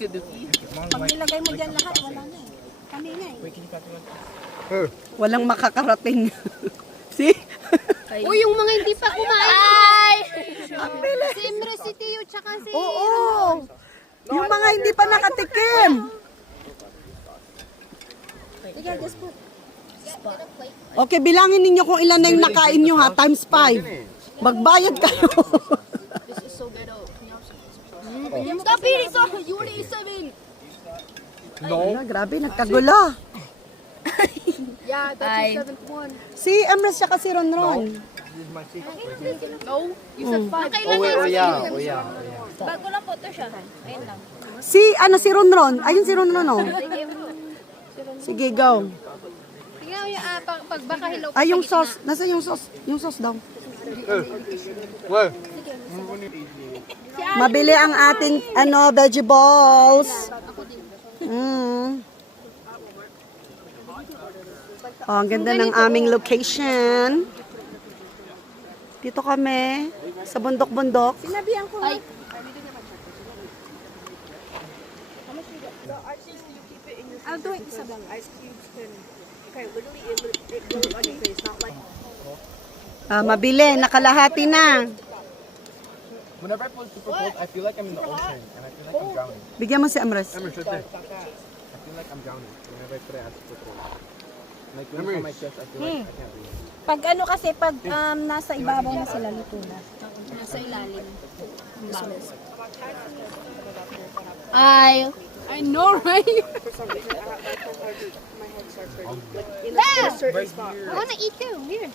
Pag nilagay mo dyan lahat, wala na eh. Kami nga eh. Walang makakarating. See? Uy, yung mga hindi pa kumain. Ang bilis. Si Imre, si Tio, tsaka si... Oo. Yung mga hindi pa nakatikim. Sige, just put. Okay, bilangin ninyo kung ilan na yung nakain nyo ha. Times 5. Magbayad kayo. Stop eating so you only eat 7. Ano, grabe, nagkagulo. Yeah, that's your 7th one. Si Emrys siya kasi Ronron. No, you said 5. Oh yeah. Bago lang po to siya. Ayun lang. Si Ronron. Ayun si Ronron oh. Sige, go. Tingnan mo yung pag baka hilaw. Ay, yung sauce. Nasa yung sauce? Yung sauce daw. Mabili ang ating vegetables. Oh, ang ganda ng aming location. Dito kami sa bundok-bundok. Sinabihan ko. Ay, I'll do it, Isabel. Ice cubes can... Okay, literally it goes on your face, not like... Mabili, nakalahati na. Whenever I feel super cold, I feel like I'm in the ocean and I feel like I'm drowning. Bigyan mo si Emrys. Remember, right there. I feel like I'm drowning whenever I put it at super cold. Like when it's on my chest, I feel like I can't breathe. Pag ano kasi, pag nasa ibabaw na sila, luto na. nasa ilalim. I know, right? Yeah! I wanna eat too. Here.